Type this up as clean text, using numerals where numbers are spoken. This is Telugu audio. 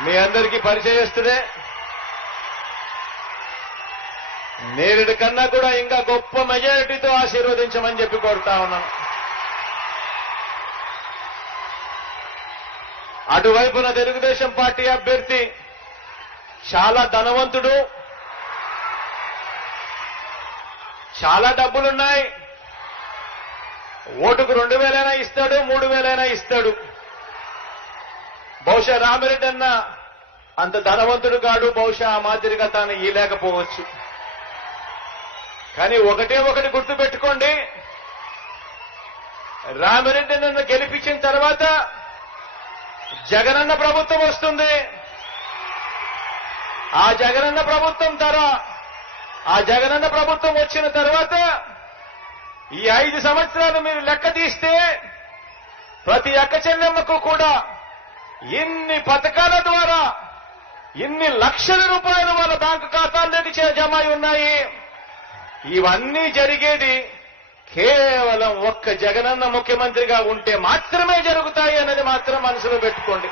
మీ అందరికీ పరిచయస్తుడే. నేరుడి కన్నా కూడా ఇంకా గొప్ప మెజారిటీతో ఆశీర్వదించమని చెప్పి కోరుతా ఉన్నాను. అటువైపున తెలుగుదేశం పార్టీ అభ్యర్థి చాలా ధనవంతుడు, చాలా డబ్బులున్నాయి. ఓటుకు 2,000 ఇస్తాడు, 3,000 ఇస్తాడు. బహుశా రామిరెడ్డి అన్న అంత ధనవంతుడు కాడు, బహుశా ఆ మాదిరిగా తాను ఇయలేకపోవచ్చు. కానీ ఒకటే ఒకటి గుర్తు పెట్టుకోండి, రామిరెడ్డి నన్ను గెలిపించిన తర్వాత జగనన్న ప్రభుత్వం వస్తుంది. ఆ జగనన్న ప్రభుత్వం వచ్చిన తర్వాత ఈ 5 సంవత్సరాలు మీరు లెక్క తీస్తే ప్రతి అక్క చెల్లెమ్మకు కూడా ఇన్ని పథకాల ద్వారా ఇన్ని లక్షల రూపాయలు వాళ్ళ బ్యాంకు ఖాతాల్లోకి జమ అయి ఉన్నాయి. ఇవన్నీ జరిగేది కేవలం ఒక్క జగనన్న ముఖ్యమంత్రిగా ఉంటే మాత్రమే జరుగుతాయి అన్నది మాత్రం మనసులో పెట్టుకోండి.